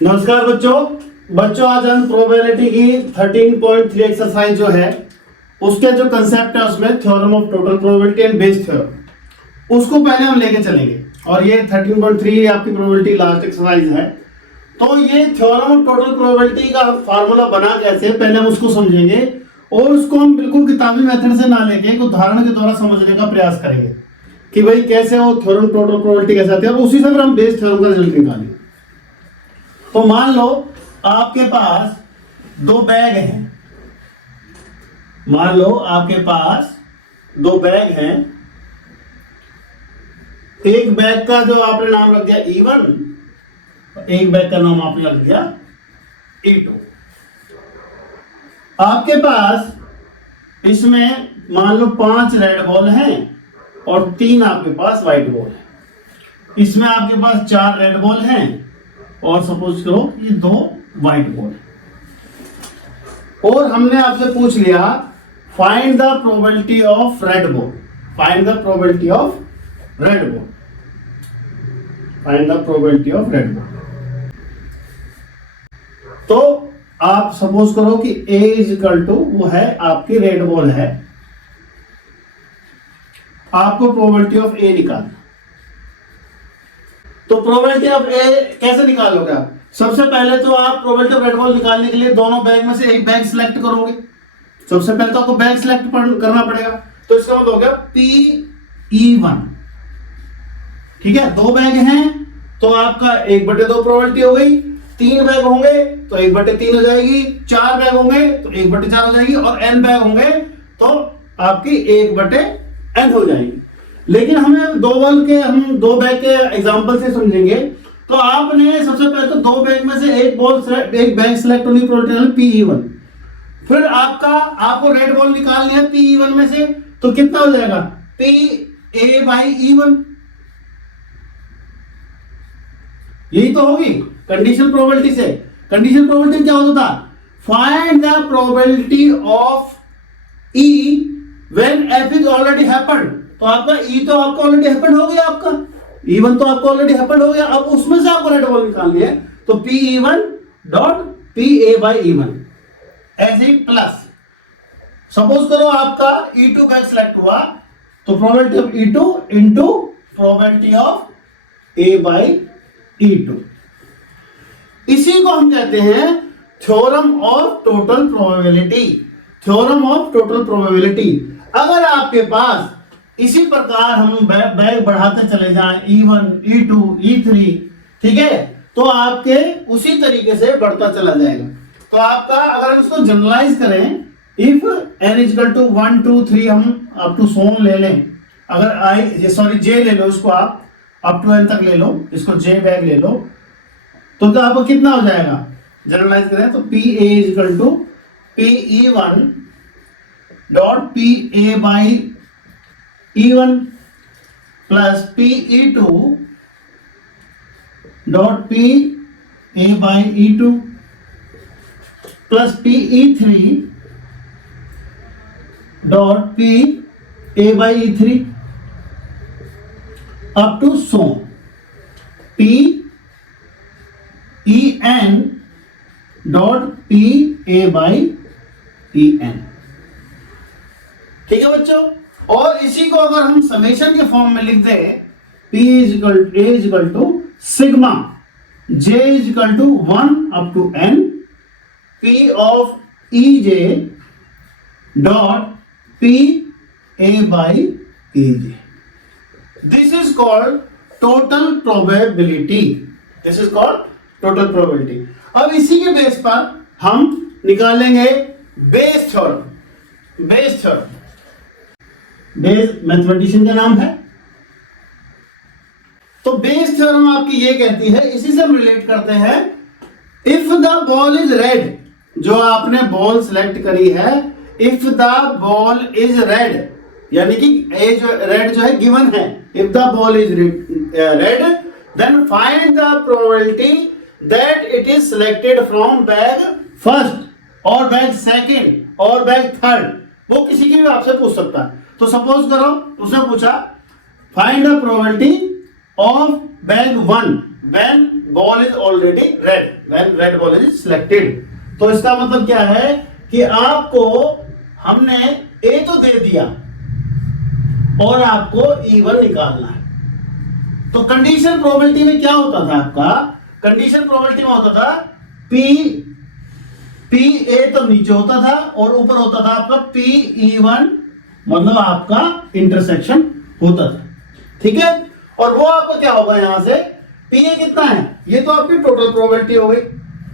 नमस्कार बच्चों आज हम प्रोबेबिलिटी की 13.3 एक्सरसाइज जो है उसके जो कंसेप्ट है उसमें theorem of total probability and Bayes theorem उसको पहले हम लेके चलेंगे। और ये 13.3 आपकी प्रोबेबिलिटी लास्ट एक्सरसाइज है। तो ये थ्योरम ऑफ टोटल प्रोबेबिलिटी का फार्मूला बना कैसे, पहले हम उसको समझेंगे और उसको हम बिल्कुल किताबी मेथड से ना लेके एक उदाहरण के द्वारा समझने का प्रयास करेंगे कि भाई कैसे वो थ्योरम टोटल प्रोबेबिलिटी कैसे आती है और उसी से फिर हम बेस थ्योरम का रिजल्ट निकालेंगे। तो मान लो आपके पास दो बैग हैं, मान लो आपके पास दो बैग हैं। एक बैग का जो आपने नाम रख दिया E1, एक बैग का नाम आपने रख दिया E2। आपके पास इसमें मान लो 5 रेड बॉल हैं और 3 आपके पास व्हाइट बॉल है। इसमें आपके पास 4 रेड बॉल हैं और सपोज करो ये 2 व्हाइट बॉल है। और हमने आपसे पूछ लिया find the probability of red ball, find the probability of red ball, find the probability of red ball. तो आप सपोज करो कि A इज इक्वल टू वो है आपकी रेड बॉल है, आपको प्रोबेबिलिटी ऑफ A निकालना। तो प्रोबेबिलिटी ऑफ A कैसे निकालोगे आप? सबसे पहले तो आप प्रोबेबिलिटी ऑफ रेड बॉल निकालने के लिए दोनों बैग में से एक बैग सिलेक्ट करोगे। सबसे पहले तो आपको बैग सिलेक्ट करना पड़ेगा। तो इसका मतलब हो गया PE1। ठीक है, 2 बैग हैं तो आपका 1/2 प्रोबेबिलिटी हो गई। 3 बैग होंगे तो 1/3 हो जाएगी। 4 बैग होंगे तो 1/4 हो जाएगी और n बैग होंगे तो आपकी 1/n हो जाएगी। लेकिन हमें हम 2 बैग के एग्जांपल से समझेंगे। तो आपने सबसे पहले तो 2 बैग में से एक बैग सिलेक्ट होने की प्रोबेबिलिटी PE1। फिर आपको रेड बॉल निकालनी है PE1 में से, तो कितना हो जाएगा PA/E1। यही तो होगी कंडीशन प्रोबेबिलिटी से। कंडीशन प्रोबेबिलिटी क्या होता था? Find the probability of E when F is already happened. तो आपका E तो आपको ऑलरेडी हैपेंड हो गया, आपका E1 तो आपको ऑलरेडी हैपेंड हो गया। अब उसमें से आपको रेड बॉल निकालनी है तो PE1 डॉट PA/E1 ऐसे ही प्लस। सपोज करो आपका E2 बैग सिलेक्ट हुआ तो probability of E2 into probability of A/E2। इसी को हम कहते हैं theorem of total probability. Theorem of total probability. अगर आपके पास इसी प्रकार हम बैग बढ़ाते चले जाएं E1, E2, E3, ठीक है, तो आपके उसी तरीके से बढ़ता चला जाएगा। तो आपका अगर हम इसको जनरलाइज करें, इफ n इक्वल टू 1 2 3 हम अप टू सोन ले लें। अगर J ले लो, इसको आप अप टू n तक ले लो, इसको J बैग ले लो, तो आपको कितना हो जाएगा? जनरलाइज करें तो PA equal to PE1 dot PA/E1 plus PE2 dot PA/E2 plus PE3 dot PA/E3 up to so PEN dot PA/EN। ठीक है बच्चों, और इसी को अगर हम समेशन के फॉर्म में लिखते हैं P equal to sigma J equal to 1 up to n P of EJ dot PA/EJ। This is called total probability. This is called total probability. अब इसी के बेस पर हम निकालेंगे Bayes theorem. Bayes theorem Bayes mathematician का नाम है। तो बेस थ्योरम आपकी ये कहती है, इसी से हम रिलेट करते हैं, if the ball is red, जो आपने बॉल सिलेक्ट करी है, if the ball is red, यानी कि रेड जो है गिवन है, if the ball is red then find the probability that it is selected from bag first और बैग सेकंड और बैग थर्ड। वो किसी की भी आपसे पूछ सकता है। तो सपोज करो उसने पूछा find the probability of bag 1 when ball is already red, when red ball is selected. तो इसका मतलब क्या है कि आपको हमने ए तो दे दिया और आपको E1 निकालना है। तो कंडीशन प्रोबेबिलिटी में क्या होता था आपका, कंडीशन प्रोबेबिलिटी में होता था पी ए तो नीचे होता था और ऊपर होता था आपका PE1, मतलब आपका इंटरसेक्शन होता था, ठीक है। और वो आपका क्या होगा, यहां से PA कितना है, ये तो आपकी टोटल प्रोबेबिलिटी हो गई।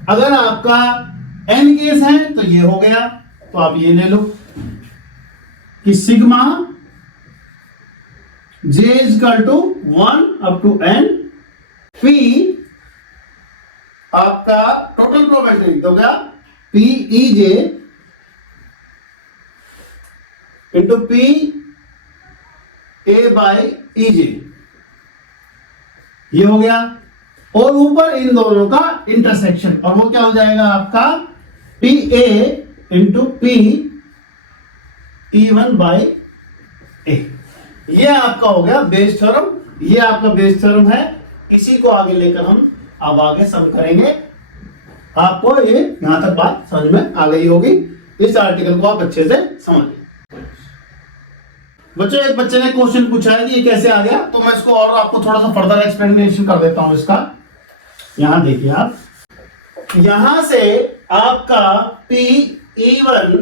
अगर आपका n केस है तो ये हो गया, तो आप ये ले लो कि sigma j is equal to 1 up to n p आपका टोटल प्रोबेबिलिटी तो क्या PEJ into PA by EJ, ये हो गया। और ऊपर इन दोनों का इंटरसेक्शन, और वो क्या हो जाएगा आपका PA into PE1 by A। ये आपका हो गया बेस थ्योरम, ये आपका बेस थ्योरम है। इसी को आगे लेकर हम अब आगे सम करेंगे। आपको ये यहां तक बात समझ में आ गई होगी। इस आर्टिकल को आप अच्छे से समझिए। बच्चों, एक बच्चे ने क्वेश्चन पूछा है कि ये कैसे आ गया, तो मैं इसको और आपको थोड़ा सा फर्दर एक्सप्लेनेशन कर देता हूं इसका। यहां देखिए आप, यहां से आपका PE1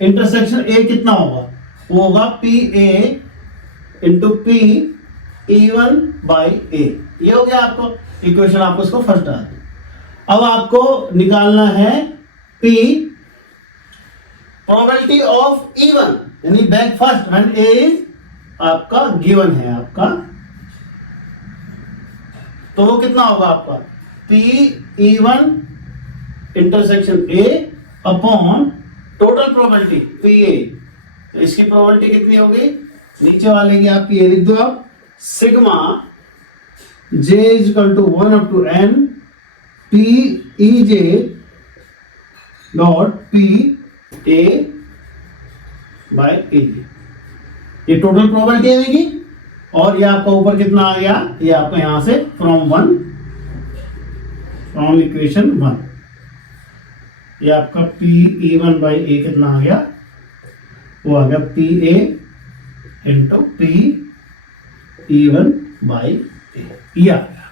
इंटरसेक्शन A कितना होगा, वो होगा PA into PE1 by A। ये हो गया आपको इक्वेशन, आपको इसको फर्स्ट डाल दो। अब आपको निकालना है P प्रोबेबिलिटी ऑफ E1 यानी back first when A is आपका गिवन है आपका, तो वो कितना होगा आपका PE1 intersection A upon total probability PA। तो इसकी प्रोबेबिलिटी कितनी होगी, नीचे वाले की आपकी ये लिख दो आप, sigma j is equal to 1 up to n PEJ dot PA by AJ। ये टोटल प्रोबेबिलिटी आएगी। और ये आपका ऊपर कितना आ गया, ये आपका यहां से फ्रॉम इक्वेशन 1, ये आपका PE1 बाई A कितना आ गया, वो आ गया PA into PE1 by A। ये आ गया।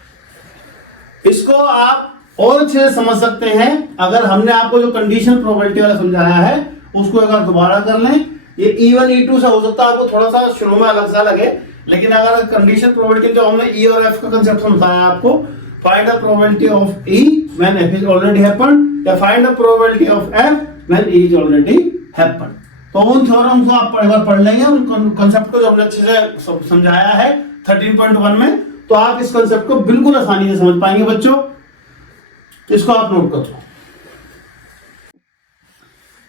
इसको आप और अच्छे से समझ सकते हैं अगर हमने आपको जो कंडीशन प्रोबेबिलिटी वाला समझाया है उसको अगर दोबारा कर लें। ये E1 E2 से हो सकता है आपको थोड़ा सा शुरू में अलग सा लगे, लेकिन अगर कंडीशन प्रोबेबिलिटी जो हमने E और F का कंसेप्ट समझाया आपको, find the probability of E when F is already happened, या find the probability of F when E is already happened. तो उन थ्योरम को आप एक बार पढ़ लेंगे, उन कंसेप्ट को जो हमने अच्छे से समझाया है 13.1 में, तो आप इस कंसेप्ट को बिल्कुल आसानी से समझ पाएंगे बच्चों। इसको आप नोट करो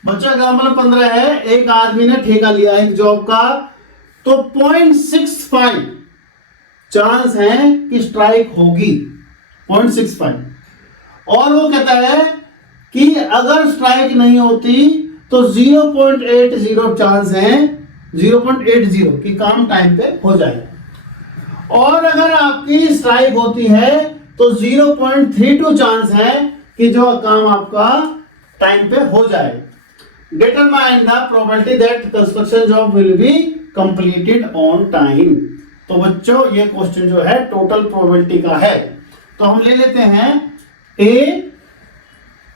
बच्चों। एग्जाम्पल 15 है, एक आदमी ने ठेका लिया है एक जॉब का, तो 0.65 चांस है कि स्ट्राइक होगी, 0.65। और वो कहता है कि अगर स्ट्राइक नहीं होती तो 0.80 चांस है, 0.80 कि काम टाइम पे हो जाएगा। और अगर आपकी स्ट्राइक होती है तो 0.32 चांस है कि जो काम आपका टाइम पे हो जाए। Determine the probability that construction job will be completed on time. तो बच्चों ये क्वेश्चन जो है टोटल प्रोबेबिलिटी का है। तो हम ले लेते हैं ए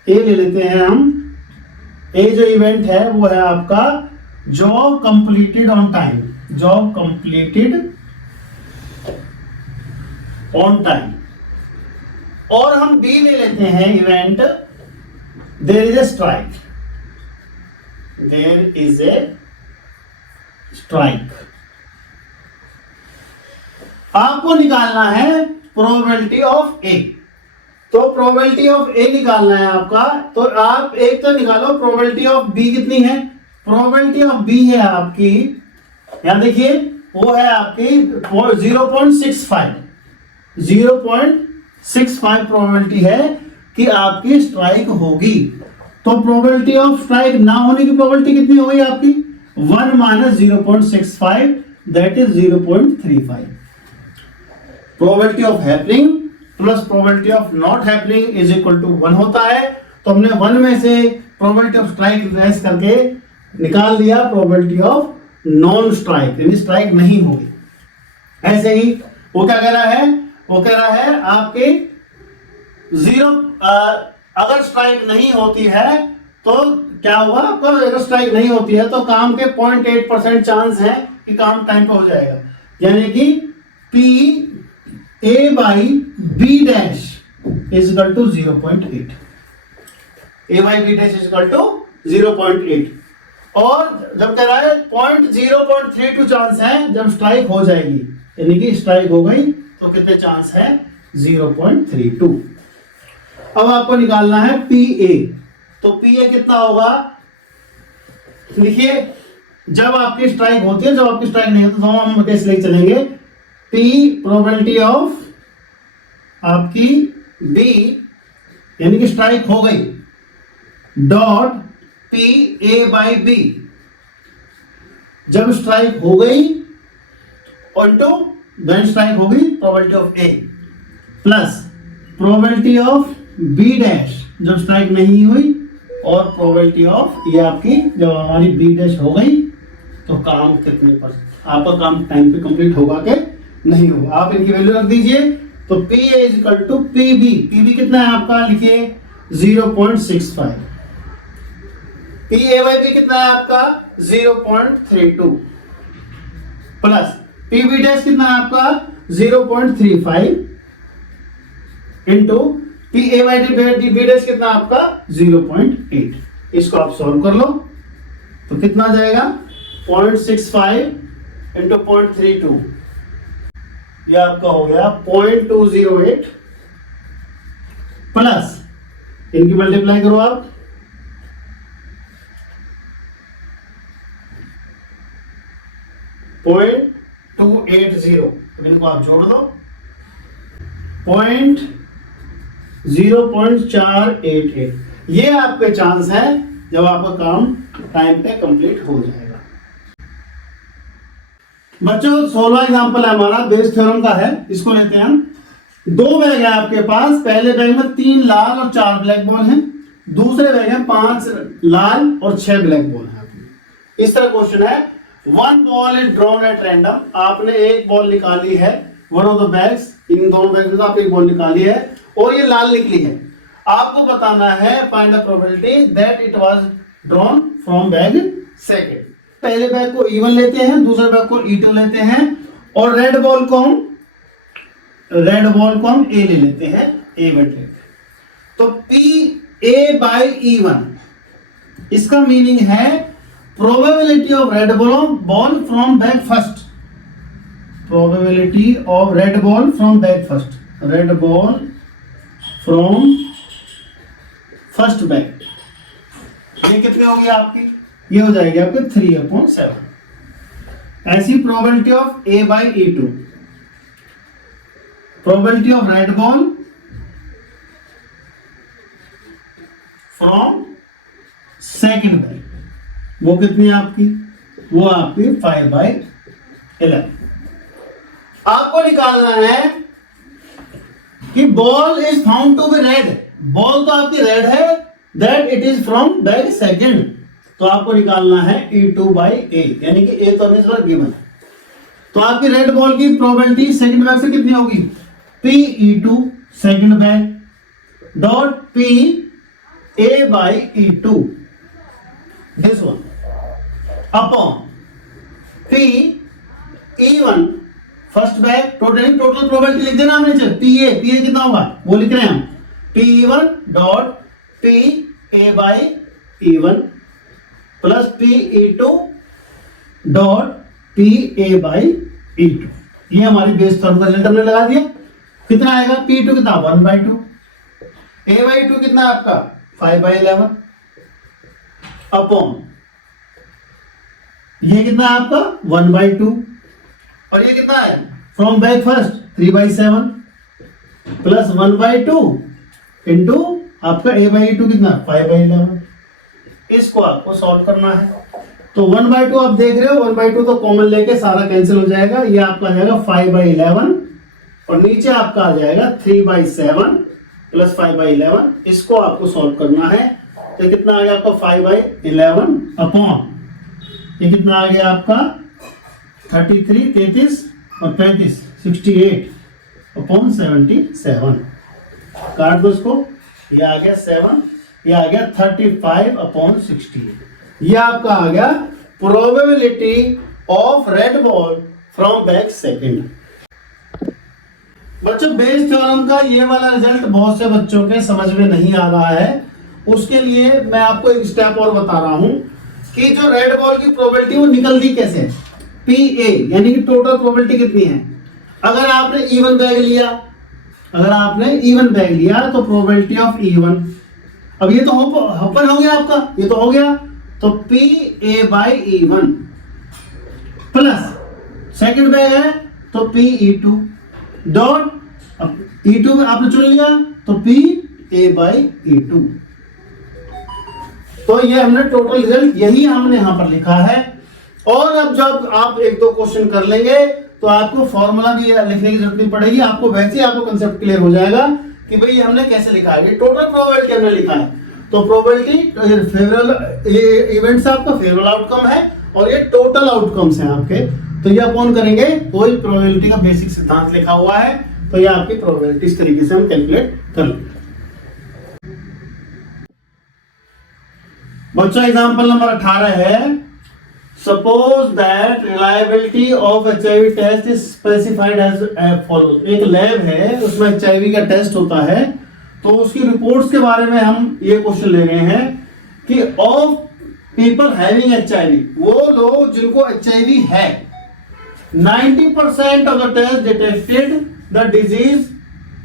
ले लेते हैं हम। ए जो इवेंट है वो है आपका job completed on time, job completed on time. और हम बी ले लेते हैं event there is a strike, there is a strike. आपको निकालना है प्रोबेबिलिटी ऑफ ए। तो प्रोबेबिलिटी ऑफ ए निकालना है आपका, तो आप एक तो निकालो प्रोबेबिलिटी ऑफ बी कितनी है। प्रोबेबिलिटी ऑफ बी है आपकी, यहां देखिए वो है आपकी 0.65 प्रोबेबिलिटी है कि आपकी स्ट्राइक होगी। तो प्रोबेबिलिटी ऑफ स्ट्राइक ना होने की प्रोबेबिलिटी कितनी हो गई आपकी 1 minus 0.65 that is 0.35। Probability of happening plus probability of not happening is equal to 1 होता है। तो हमने 1 में से प्रोबेबिलिटी ऑफ स्ट्राइक रेस करके निकाल लिया प्रोबेबिलिटी ऑफ नॉन स्ट्राइक, यानी स्ट्राइक नहीं होगी। ऐसे ही वो क्या कह रहा है, वो कह रहा है आपके 0 अगर स्ट्राइक नहीं होती है तो क्या हुआ, आपको अगर स्ट्राइक नहीं होती है तो काम के 0.8% चांस है कि काम टाइम पे हो जाएगा, यानी कि P A by B dash is equal to 0.8, A by B dash is equal to 0.8। और जब कह रहा है 0.32 चांस है जब स्ट्राइक हो जाएगी, यानी कि स्ट्राइक हो गई तो कितने चांस है, 0.32। अब आपको निकालना है पी ए। तो पी ए कितना होगा, लिखिए जब आपकी स्ट्राइक होती है, जब आपकी स्ट्राइक नहीं होती, दोनों हम केस लेके चलेंगे। पी प्रोबेबिलिटी ऑफ आपकी बी, यानी कि स्ट्राइक हो गई, dot P A by B, जब स्ट्राइक हो गई ऑन्टो देन स्ट्राइक हो गई probability of A, plus probability of B dash जब स्ट्राइक नहीं हुई, और प्रोबेबिलिटी ऑफ ये आपकी जब हमारी बी डैश हो गई तो काम कितने पर आपका काम टाइम पे कंप्लीट होगा कि नहीं होगा। आप इनकी वैल्यू रख दीजिए। तो P A is equal to P B, P B कितना है आपका, लिखिए 0.65, पी ए बाई बी कितना है आपका 0.32, प्लस पी बी डैश कितना है आपका 0.35 into P A by D B dash कितना आपका 0.8। इसको आप सॉल्व कर लो तो कितना जाएगा 0.65 इंटू 0.32, यह आपका हो गया 0.208, प्लस इनकी मल्टीप्लाई करो आप, .280, इनको आप जोड़ दो 0.488। ये आपके चांस है जब आपका काम टाइम पे कंप्लीट हो जाएगा। बच्चों 16वां एग्जांपल है हमारा बेस थ्योरम का है, इसको लेते हैं हम। 2 बैग है आपके पास, पहले बैग में 3 लाल और 4 ब्लैक बॉल हैं, दूसरे बैग में 5 लाल और 6 ब्लैक बॉल हैं। इस तरह क्वेश्चन है, 1 ball is drawn at random, आपने एक बॉल निकाली है, वन ऑफ द बैग्स, इन दोनों बैग में आप एक बॉल निकाली है और ये लाल निकली है। आपको बताना है find the probability that it was drawn from bag second. पहले बैग को E1 लेते हैं, दूसरे बैग को E2 लेते हैं, और रेड बॉल को हम A ले लेते हैं, A1 लेते हैं। तो P A बाई E1, इसका मीनिंग है probability of red ball from bag first, probability of red ball from bag first, red ball from first bag, ये कितनी होगी आपकी, ये हो जाएगी आपकी 3/7। ऐसी probability of A by E2, probability of red ball from second bag, वो कितनी है आपकी, वो आपकी 5/11। आपको निकालना है कि ball is found to be red, ball तो आपकी रेड है, that it is from bag second, तो आपको निकालना है E2 बाई A, यानी कि A तो इस बार गिवन है। तो आपकी रेड बॉल की प्रोबेबिलिटी सेकंड बैग से कितनी होगी, P E2 second bag dot P A by E2, this one upon P E1 first bag, total probability लिख देना हमने, P A कितना होगा वो लिख रहे हैं हम, P E1 dot P A by E1 plus P E2 dot P A by E2, ये हमारी बेस थ्योरम का रिजल्ट हमने लगा दिया। कितना आएगा, P2 कितना 1/2, A बाई 2 कितना आपका 5/11 अपॉन ये कितना आपका 1/2, और ये कितना है from bag first 3/7 plus 1/2 into आपका A बाई 2 कितना 5/11। इसको आपको सॉल्व करना है। तो 1/2 आप देख रहे हो, 1/2 तो कॉमन लेके सारा कैंसिल हो जाएगा, ये आपका आ जाएगा 5/11 और नीचे आपका आ जाएगा 3/7 प्लस 5/11। इसको आपको सॉल्व करना है। तो कितना आ गया आपका 5/11 अपॉन ये कितना आ गया आपका 33 33 और 35 68 अपॉन 77। काट दो इसको। ये आ गया 7, ये आ गया 35 अपॉन 68। ये आपका आ गया probability of red ball from back second. बच्चों बेस थ्योरम का ये वाला रिजल्ट बहुत से बच्चों के समझ में नहीं आ रहा है। उसके लिए मैं आपको एक स्टेप और बता रहा हूं कि जो रेड बॉल की प्रोबेबिलिटी वो निकलती कैसे है। PA यानी कि टोटल प्रोबेबिलिटी कितनी है। अगर आपने इवन बैग लिया, अगर आपने इवन बैग लिया तो प्रोबेबिलिटी ऑफ इवन, अब ये तो ओपन हो गया आपका, ये तो हो गया, तो PA/E1 प्लस सेकंड बैग है तो PE2 डॉट, अब E2 में आपने चुन लिया तो PA/E2। तो ये हमने टोटल रिजल्ट यही हमने यहां पर लिखा है। और अब जब आप एक दो क्वेश्चन कर लेंगे तो आपको फॉर्मूला भी लिखने की जरूरत नहीं पड़ेगी, आपको वैसे ही आपको कंसेप्ट क्लियर हो जाएगा कि भाई हमने कैसे लिखा है। ये टोटल प्रोबेबिलिटी हमने लिखा है, तो प्रोबेबिलिटी फेवरेबल इवेंट आपका फेवरेबल आउटकम है और ये टोटल आउटकम्स हैं आपके। तो ये अपॉन करेंगे, कोई प्रोबेबिलिटी का बेसिक सिद्धांत लिखा हुआ है, तो ये आपकी प्रोबेबिलिटी इस तरीके से हम कैलकुलेट कर लेंगे। बच्चा एग्जांपल नंबर 18 है, suppose that reliability of HIV test is specified as follows. एक लैब है, उसमें HIV का टेस्ट होता है, तो उसकी रिपोर्ट्स के बारे में हम ये क्वेश्चन ले रहे हैं कि ऑफ पीपल हैविंग HIV, वो लोग जिनको HIV है, 90% of the test detected the disease,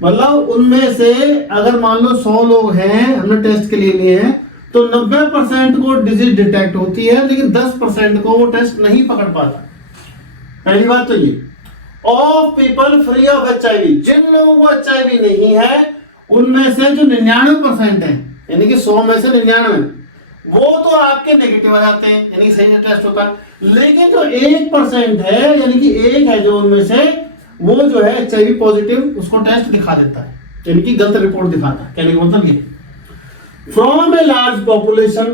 मतलब उनमें से अगर मान लो 100 लोग हैं हमने टेस्ट के लिए लिए हैं, तो 90% को डिजीज डिटेक्ट होती है, लेकिन 10% को वो टेस्ट नहीं पकड़ पाता। पहली बात तो ये। Of people free of HIV, जिन लोगों को HIV नहीं है उनमें से जो 99% है, यानी कि 100 में से 99, वो तो आपके नेगेटिव आ जाते हैं, यानी कि सही टेस्ट होता है। लेकिन जो 1% है, यानी कि एक है जो उनमें से, वो जो है HIV पॉजिटिव, उसको टेस्ट दिखा देता है, यानी कि गलत रिपोर्ट दिखाता है। कहने का मतलब ये, from a large population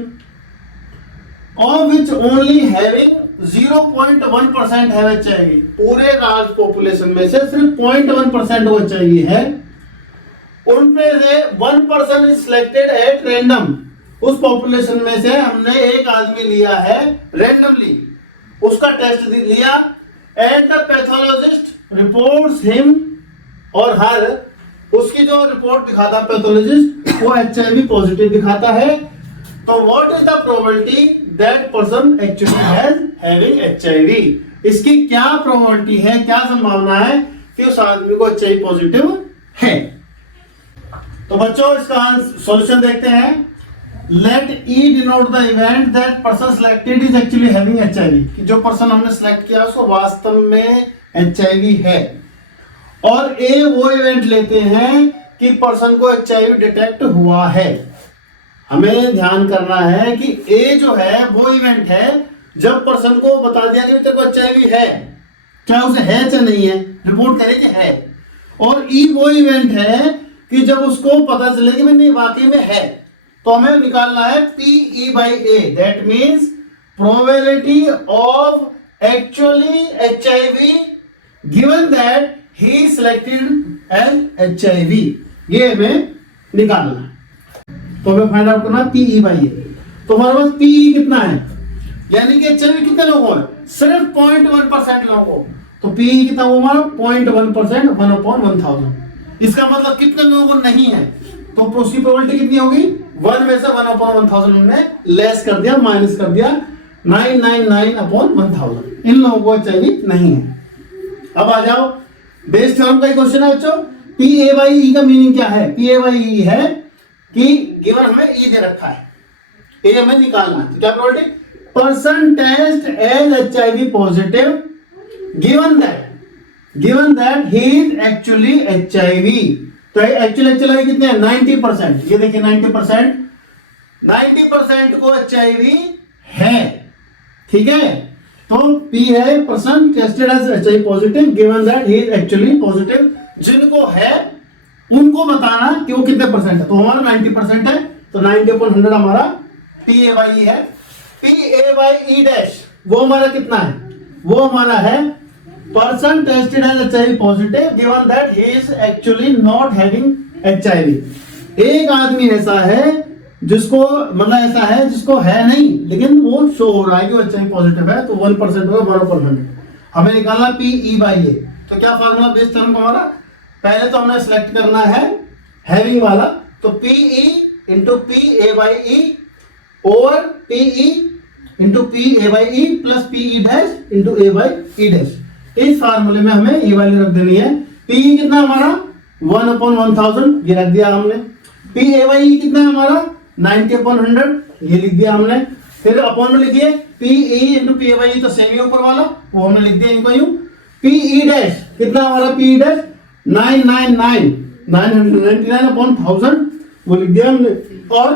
of which only having 0.1% have HIV, पूरे large population में से सिर्फ 0.1% को HIV है, उनमें से 1% is selected at random। उस population में से हमने एक आदमी लिया है randomly, उसका टेस्ट लिया, and the pathologist reports him और her, उसकी जो रिपोर्ट दिखाता है पैथोलॉजिस्ट वो HIV पॉजिटिव दिखाता है। तो what is the probability that person actually has having HIV, इसकी क्या प्रोबेबिलिटी है, क्या संभावना है कि उस आदमी को HIV पॉजिटिव है। तो बच्चों इसका सॉल्यूशन देखते हैं। Let E denote the event that person selected is actually having HIV, कि जो पर्सन हमने सिलेक्ट किया उसको वास्तव में HIV है। और A वो इवेंट लेते हैं कि पर्सन को HIV डिटेक्ट हुआ है। हमें ध्यान करना है कि A जो है वो इवेंट है जब पर्सन को बता दिया कि तेरे को HIV है, चाहे उसे है चाहे नहीं है, रिपोर्ट करे कि है। और E वो इवेंट है कि जब उसको पता चले कि नहीं वाकई में है, तो हमें निकालना है PE/A, that means probability of actually HIV given that he selected as HIV, ये हमें निकालना है। तो हमें फाइंड आउट करना PE/A। तो हमारे पास PE कितना है, यानी कि HIV कितने लोगों है, सिर्फ 0.1% लोगों को, तो PE कितना हुआ हमारा 0.1%, 1/1000। इसका मतलब कितने लोगों को नहीं है, तो उसकी प्रोबेबिलिटी कितनी होगी, 1 में से 1/1000 हमने लेस कर दिया, माइनस कर दिया, 999/1000। इन लोगों को HIV नहीं है। अब आ जाओ बेस थ्योरम का क्वेश्चन है बच्चों। PA/E का मीनिंग क्या है। PA/E है कि गिवन हमें E दे रखा है, ए हमें निकालना है, तो क्या probability, person test as HIV positive given that he is actually HIV। तो एक्चुअली कितने हैं, 90%। ये देखिए 90% को HIV है, ठीक है। तो P है person tested as HIV positive given that he is actually positive जिनको है उनको बताना कि वो कितने परसेंट है। तो हमारा 90% है, तो 90/100 हमारा PA/E है। PA/E डैश वो हमारा कितना है, वो हमारा है person tested as HIV positive given that he is actually not having HIV। एक आदमी ऐसा है जिसको मतलब ऐसा है जिसको है नहीं लेकिन वो शो हो रहा है कि वो HIV पॉजिटिव है, तो 1% होगा 1/100। हमें निकालना PE/A। तो क्या फार्मूला बेस टर्म का हमारा, पहले तो हमें सिलेक्ट करना है हैविंग वाला, तो PE into PA/E over PE into PA/E plus PE dash into A/E dash. इस फार्मूले में हमें ये वाली रख देनी है। PE कितना हमारा 1/1000 ये रख दिया हमने। PA/E कितना है हमारा 90/100 ये लिख दिया हमने। फिर अपॉन में लिखिए PE इंटू PA/E, तो सेमी ऊपर वाला वो हमने लिख दिया इनको यूं। PE डैश कितना हमारा PE डैश 999/1000 वो लिख दिया हमने, और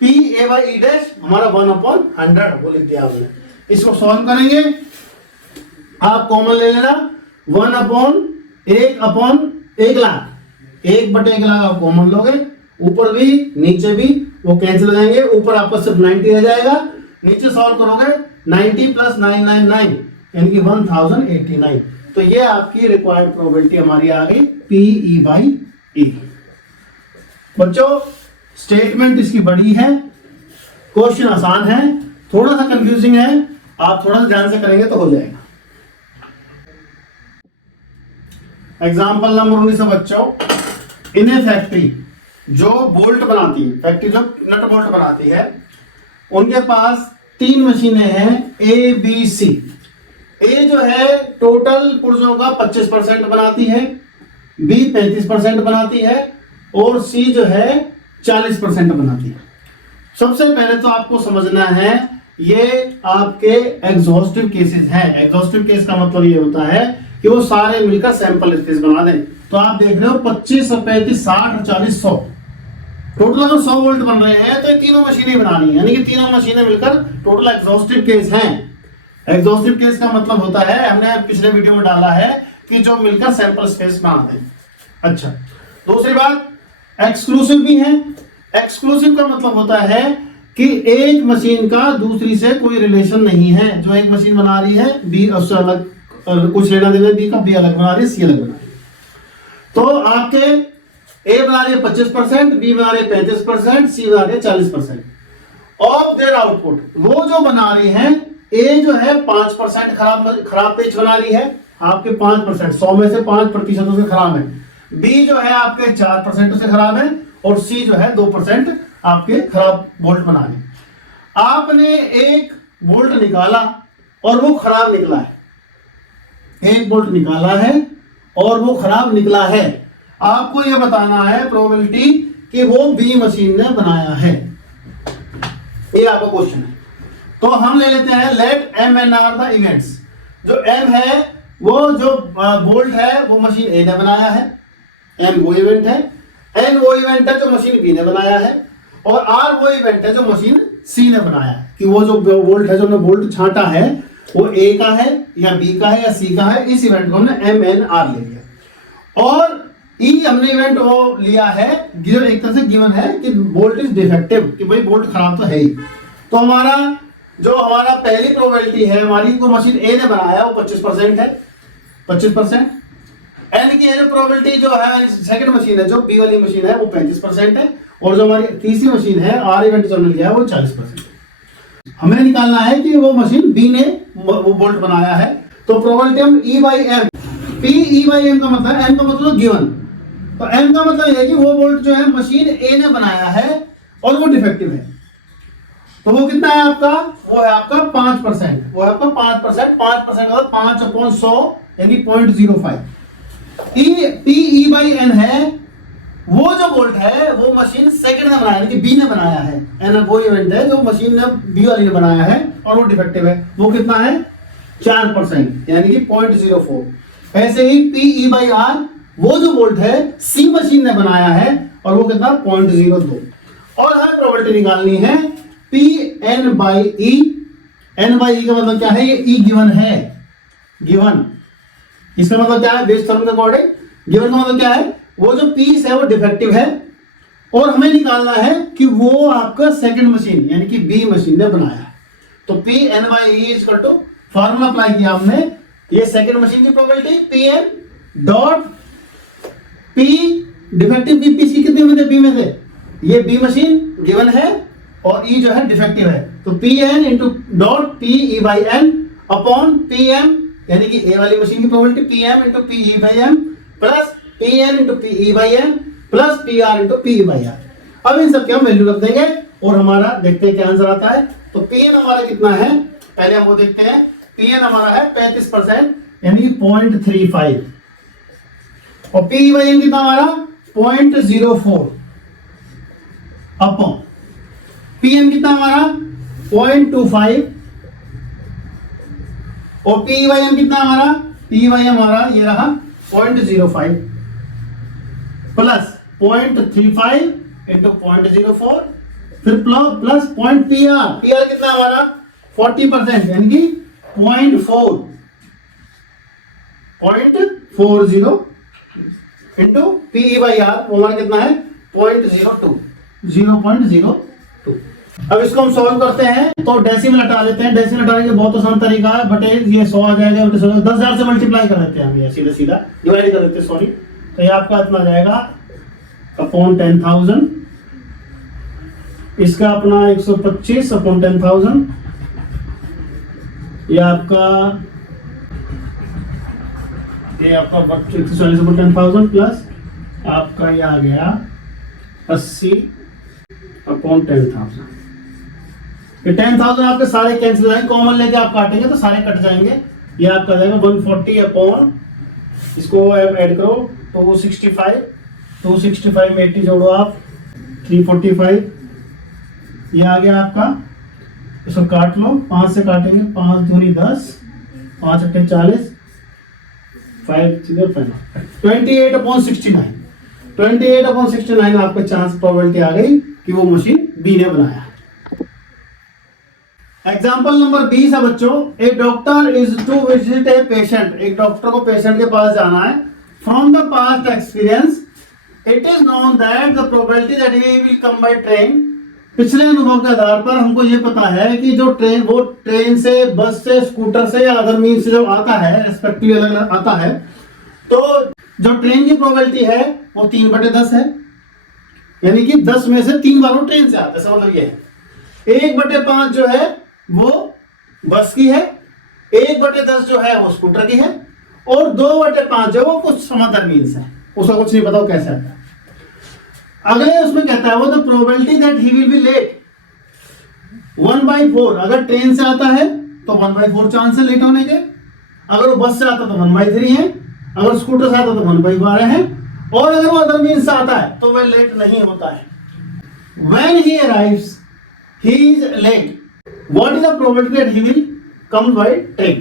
PA/E डैश हमारा 1/100 वो लिख दिया हमने। इसको सॉल्व करेंगे, आप कॉमन ले लेना 1/1/1,00,000, 1/1,00,000 आप कॉमन लोगे, ऊपर भी नीचे भी वो कैंसिल हो जाएंगे, ऊपर आपका सिर्फ 90 रह जाएगा, नीचे सॉल्व करोगे 90 प्लस 999 यानी कि 1089। तो ये आपकी रिक्वायर्ड प्रोबेबिलिटी हमारी आ गई PE/E। बच्चों स्टेटमेंट इसकी बड़ी है, क्वेश्चन आसान है, थोड़ा सा कंफ्यूजिंग है, आप थोड़ा सा ध्यान से करेंगे तो हो जाएगा। एग्जाम्पल नंबर 19 बच्चों, इन ए फैक्ट्री जो बोल्ट बनाती है, फैक्ट्री जो नट बोल्ट बनाती है, उनके पास 3 मशीनें हैं ABC। ए जो है टोटल पुर्जों का 25% बनाती है, B 35% बनाती है और C जो है 40% बनाती है। सबसे पहले तो आपको समझना है ये आपके एग्जॉस्टिव केसेस हैं। एग्जॉस्टिव केस का मतलब ये होता है कि वो सारे मिलकर सैंपल स्पेस बना दें। तो आप देख रहे हो 25 और 35 60 और 40 100, टोटल अगर 100 वोल्ट बन रहे हैं तो ये तीनों मशीनें बनानी है, यानी कि तीनों मशीनें मिलकर टोटल एग्जॉस्टिव केस हैं। एग्जॉस्टिव केस का मतलब होता है, हमने पिछले वीडियो में डाला है कि जो मिलकर सैंपल स्पेस बनाते हैं। अच्छा, दूसरी बात एक्सक्लूसिव भी है। एक्सक्लूसिव का मतलब होता है कि एक मशीन का दूसरी से कोई रिलेशन नहीं है। जो एक मशीन बना रही है बी उससे अलग कुछ लेना देना, बी का बी अलग बना रही है, सी अलग बना रही है। तो आपके ए बना रही है 25%, बी बना रही है 35%, सी बना रही है 40% ऑफ देयर आउटपुट। वो जो बना रही है ए जो है 5% खराब पेच बना रही है, आपके 5%, 100 में से 5% से खराब है। बी जो है आपके 4% से खराब है और सी जो है 2% आपके खराब बोल्ट बना रही। आपने एक बोल्ट निकाला और वो खराब निकला है, एक बोल्ट निकाला है और वो खराब निकला है। आपको ये बताना है प्रोबेबिलिटी कि वो बी मशीन ने बनाया है, ये आपका क्वेश्चन है। तो हम ले लेते हैं let M and R the events. जो M है वो जो बोल्ट है वो मशीन ए ने बनाया है, M वो इवेंट है, N वो इवेंट है जो मशीन बी ने बनाया है, और R वो इवेंट है जो मशीन सी ने बनाया है। कि वो जो बोल्ट है जो हमने बोल्ट छांटा है वो ए का है या बी का है या सी का है, इस इवेंट को हमने M N R ले लिया। और ई हमने इवेंट वो लिया है गिवन, एक तरह से गिवन है कि बोल्ट इज डिफेक्टिव, कि भाई बोल्ट खराब तो है ही। तो हमारा पहली प्रोबेबिलिटी है हमारी को मशीन ए ने बनाया वो 25% है, 25%। एन की प्रोबेबिलिटी जो है सेकंड मशीन है जो बी वाली मशीन है वो 35% है, और जो हमारी तीसरी मशीन है आर इवेंट जो हमने लिया है वो 40%। हमें निकालना है कि वो मशीन बी ने वो बोल्ट बनाया है। तो प्रोबेबिलिटी हम E/M, P/E/M का मतलब, M का मतलब गिवन, तो M का मतलब है कि वो बोल्ट जो है मशीन ए ने बनाया है और वो डिफेक्टिव है। तो वो कितना है आपका, वो है आपका 5%, वो है आपका 5%, 5% मतलब 5/100 यानी 0.05। PE/N है वो जो बोल्ट है वो मशीन सेकंड ने बनाया यानी कि बी ने बनाया है, एन वो इवेंट है जो मशीन ने बी वाली ने बनाया है और वो डिफेक्टिव है, वो कितना है 4% यानी कि 0.04। ऐसे ही PE/R वो जो बोल्ट है सी मशीन ने बनाया है और वो कितना 0.02। और हमें प्रोबेबिलिटी निकालनी है PN/E। N/E का मतलब क्या है, ये E गिवन है, गिवन। इसका मतलब क्या है बेस टर्म के अकॉर्डिंग गिवन का मतलब क्या है, वो जो पीस है वो डिफेक्टिव है और हमें निकालना है कि वो आपका सेकंड मशीन यानी कि बी मशीन ने बनाया है। तो P N by E is equal to, formula apply किया हमने, ये सेकंड मशीन की probability P N dot P defective B, P C कितने में थे, बी में थे, ये बी मशीन गिवन है और ई जो है डिफेक्टिव है, तो P N into dot P E by N upon P M यानी कि ए वाली मशीन की probability P M into P E by M plus P N into P E by M plus P R into P E by R. अब इन सबके हम value रख देंगे और हमारा देखते हैं क्या आंसर आता है। तो पी एन हमारा कितना है, पहले हम वो देखते हैं। पी एन हमारा है 35% यानी 0.35 और पी ई बाई एन कितना हमारा 0.04 अपॉन पी एम कितना हमारा 0.25 और पी वाई एम कितना हमारा, पी वाई एम हमारा ये रहा 0.05 प्लस 0.35 इंटू 0.04 फिर प्लस पॉइंट पी आर कितना हमारा 40% यानी कि 0.40 into P E by R वो हमारा कितना है 0.02। अब इसको हम सॉल्व करते हैं तो डेसिमल हटा लेते हैं। डेसिमल हटाने का बहुत आसान तरीका है, बटे ये 100 आ जाएगा, बटे 100 10,000 से मल्टीप्लाई कर देते हैं हम, ये सीधा सीधा डिवाइड कर देते हैं, सॉरी। तो ये आपका इतना जाएगा अपॉन 10,000, इसका अपना 125 अपॉन 10,000, ये आपका 140 अपॉन 10,000 प्लस आपका ये आ गया 80 अपॉन 10,000। ये 10,000 आपके सारे कैंसिल हो जाएंगे, कॉमन लेके आप काटेंगे तो सारे कट जाएंगे। ये आपका जाएगा 140 अपॉन, इसको ऐड करो 265 में 80 जोड़ो आप 345, ये आ गया आपका। इसको काट लो, 5 से काटेंगे, 5 दूनी 10, 5 अट्ठे 40, 28 अपॉन 69, 28 अपॉन 69 आपका चांस प्रोबेबिलिटी आ गई कि वो मशीन बी ने बनाया। एग्जाम्पल नंबर 20 है बच्चों, एक doctor is to visit a patient, एक डॉक्टर को पेशेंट के पास जाना है। From the past experience it is known that the probability that he will come by train, पिछले अनुभव के आधार पर हमको ये पता है कि जो ट्रेन, वो ट्रेन से, बस से, स्कूटर से या अदर मीन से जब आता है, रेस्पेक्टिवली अलग अलग आता है, तो जो ट्रेन की प्रोबेबिलिटी है वो 3/10 है, यानी कि 10 में से 3 बार वो ट्रेन से आता है, मतलब ये है। 1/5 जो है वो बस की है, 1/10 जो है वो स्कूटर की है, और 2/5 जो वो कुछ समअदर मीन्स है, उसका कुछ नहीं पता वो कैसे आता है। अगले उसमें कहता है वो the probability that he will be late 1/4, अगर ट्रेन से आता है तो 1/4 चांस है लेट होने के, अगर वो बस से आता तो 1/3 है, अगर स्कूटर से आता तो 1/12 है, और अगर वो अदर मीन्स से आता है तो वह लेट नहीं होता है। When he arrives, he is late. What is the probability that he will come by train?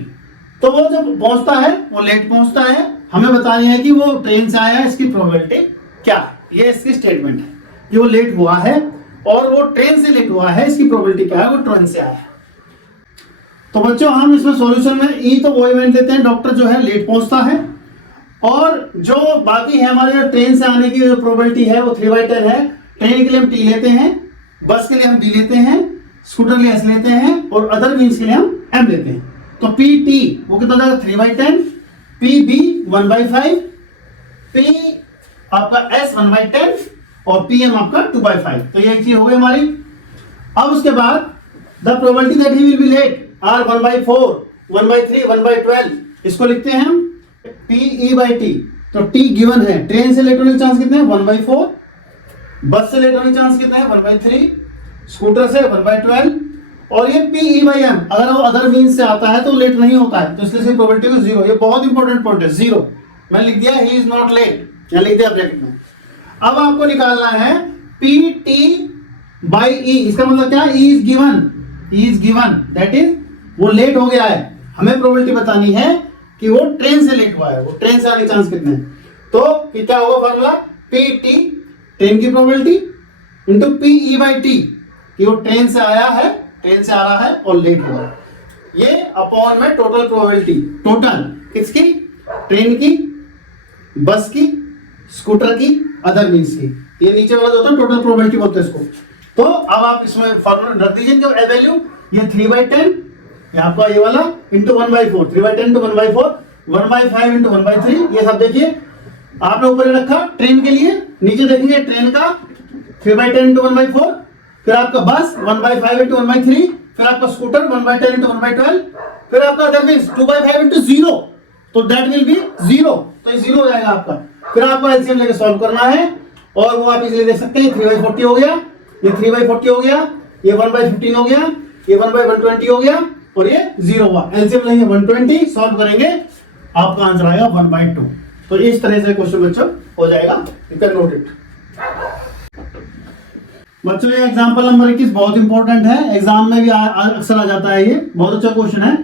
तो वो जब पहुंचता है वो लेट पहुंचता है, हमें बतानी है कि वो ट्रेन से आया है, इसकी प्रोबेबिलिटी क्या है। ये इसकी स्टेटमेंट है कि वो लेट हुआ है और वो ट्रेन से लेट हुआ है, इसकी प्रोबेबिलिटी क्या है, वो ट्रेन से आया है। तो बच्चों हम इसमें सॉल्यूशन में ई तो वो इवेंट लेते हैं, डॉक्टर जो है लेट पहुंचता है, और जो बाकी है हमारे ट्रेन से आने की जो प्रोबेबिलिटी है वो 3/10 है। ट्रेन के लिए हम टी लेते हैं, बस के लिए हम डी लेते हैं, स्कूटर के लिए एस लेते हैं, और अदर मीन्स के लिए हम एम लेते हैं। तो पी टी वो कितना जाएगा 3/10, पी बी 1/5, पी आपका एस 1/10 और पी एम आपका 2/5। तो ये एक चीज हो गई हमारी। अब उसके बाद the probability that he will be late are 1/4, 1/3, 1/12, इसको लिखते हैं हम पी ई बाई टी। तो टी गिवन है, ट्रेन से लेट होने के चांस कितने हैं 1/4, बस से लेट होने के चांस कितने हैं 1/3, स्कूटर से 1/12, और ये पी ई बाई एम अगर वो अदर मीन्स से आता है तो लेट नहीं होता है, तो इसलिए प्रोबेबिलिटी को 0। ये बहुत इंपॉर्टेंट पॉइंट है, 0 मैं लिख दिया, ही इज नॉट लेट, या लिख दिया ब्रैकेट में। अब आपको निकालना है पी टी बाई ई, इसका मतलब क्या है, E is given that is वो लेट हो गया है, हमें प्रोबेबिलिटी बतानी है कि वो ट्रेन से लेट हुआ है, वो ट्रेन से आने के चांस कितने हैं। तो क्या होगा फॉर्मूला, पी टी ट्रेन की probability into P E by T कि वो ट्रेन से आया है, ट्रेन से आ रहा है और लेट हुआ है, ये अपॉन में टोटल प्रोबेबिलिटी, टोटल किसकी, ट्रेन की बस की, स्कूटर की, अदर मीन्स की। ये नीचे वाला जो होता है टोटल प्रोबेबिलिटी बोलते हैं इसको। तो अब आप इसमें फॉर्मूला रख दीजिए इनका वैल्यू, ये 3/10 ये आपका ये वाला इंटू 1/4, 3/10 इंटू 1/4, 1/5 इंटू 1/3, ये सब देखिए आपने ऊपर रखा ट्रेन के लिए, नीचे देखेंगे ट्रेन का 3/10 इंटू 1/4, फिर आपका बस 1/5 इंटू 1/3, फिर आपका स्कूटर 1/10 इंटू 1/12, फिर आपका अदर मीन्स 2/5 इंटू 0, तो दैट विल बी 0, तो ये 0 हो जाएगा आपका। फिर आपको एलसीएम लेके सॉल्व करना है, और वो आप इसलिए देख सकते हैं 3/40 हो गया, ये 3/40 हो गया, ये 1/15 हो गया, ये 1/120 हो गया, और ये 0 हुआ। एलसीएम लेंगे 120, सॉल्व करेंगे, आपका आंसर आएगा 1/2। तो इस तरह से क्वेश्चन बच्चों हो जाएगा, यू कैन नोट इट। बच्चों ये एग्जांपल नंबर 21 बहुत इंपॉर्टेंट है, एग्जाम में भी अक्सर आ जाता है, ये बहुत अच्छा क्वेश्चन है।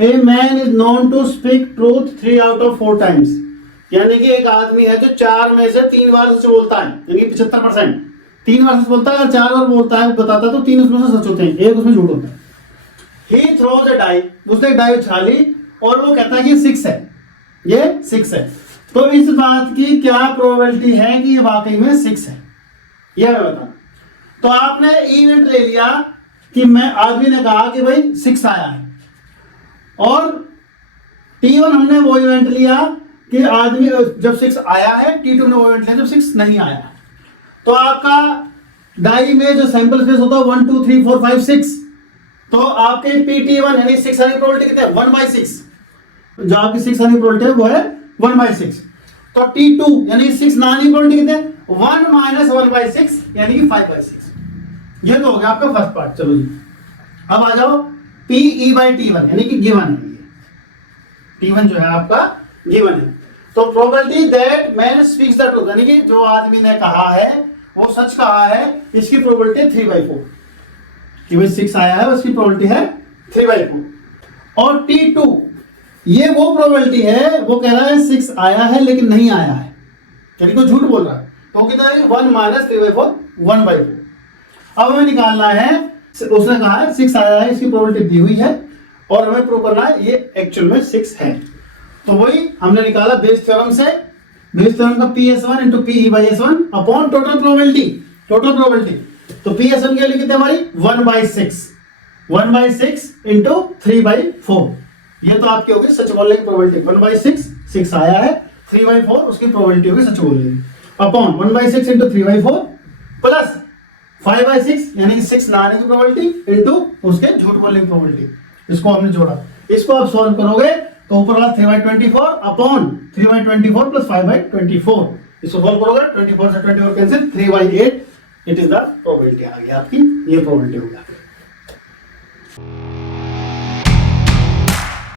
A man is known to speak truth 3 out of 4 times, यानी कि एक आदमी है जो 4 में से 3 बार सच बोलता है, यानी 75%, 3 बार सच बोलता है, अगर 4 बार बोलता है बताता है तो 3 उसमें से सच होते हैं, 1 उसमें झूठ होता है। ही थ्रोज अ डाई, उसने एक डाई उछाली और वो कहता है कि 6 है, ये 6 है, तो इस बात की क्या प्रोबेबिलिटी है कि ये वाकई में 6 है, यह मैं बताऊं। तो आपने इवेंट ले लिया कि मैं आदमी ने कहा कि भाई 6 आया है, और T1 हमने वो इवेंट लिया कि आदमी जब 6 आया है, T2 ने वो इवेंट लिया जब 6 नहीं आया। तो आपका डाई में जो सैंपल स्पेस होता है 1 2 3 4 5 6, तो आपके PT1 यानी 6 आने की प्रोबेबिलिटी कितने, 1/6, जो आपकी 6 आने की प्रोबेबिलिटी है वो है 1/6। तो T2 यानी 6 ना आने की प्रोबेबिलिटी कितने, 1 - 1/6 यानी कि 5/6। ये तो हो गया आपका फर्स्ट पार्ट। चलो जी, अब आ जाओ PE/T1 यानी कि गिवन है, T1 जो है आपका गिवन है। तो probability that man speaks the truth, यानी कि जो आदमी ने कहा है वो सच कहा है, इसकी प्रोबेबिलिटी 3/4, कि भाई 6 आया है उसकी प्रोबेबिलिटी है 3/4। और T2 ये वो प्रोबेबिलिटी है, वो कह रहा है 6 आया है लेकिन नहीं आया है, यानी कोई झूठ बोल रहा है, तो कितना है 1 - 3/4, 1/4। अब हमें निकालना है, उसने कहा है 6 आया है, इसकी प्रोबेबिलिटी दी हुई है, और हमें प्रूव करना है ये एक्चुअल में 6 है। तो वही हमने निकाला बेस थ्योरम से, बेस थ्योरम का PS1 into PE/S1 upon total probability, total probability. तो PS1 के लिए कितने हमारी 1/6, 1/6 इंटू 3/4, ये तो आपकी होगी सच बोलने की प्रोबेबिलिटी। 1/6 6 आया है, 3/4 उसकी प्रोबेबिलिटी होगी सच बोलने की, अपॉन 1/6 इंटू 3/4 प्लस 5/6 यानी कि 6 ना आने की प्रोबेबिलिटी इंटू उसके झूठ बोलने की प्रोबेबिलिटी। इसको हमने जोड़ा, इसको आप सॉल्व करोगे तो ऊपर वाला 3/24 अपॉन 3/24 प्लस 5/24, इसको सॉल्व करोगे 24 से 24 cancel, 3/8, it is the probability आ गई आपकी, ये प्रोबेबिलिटी हो गया।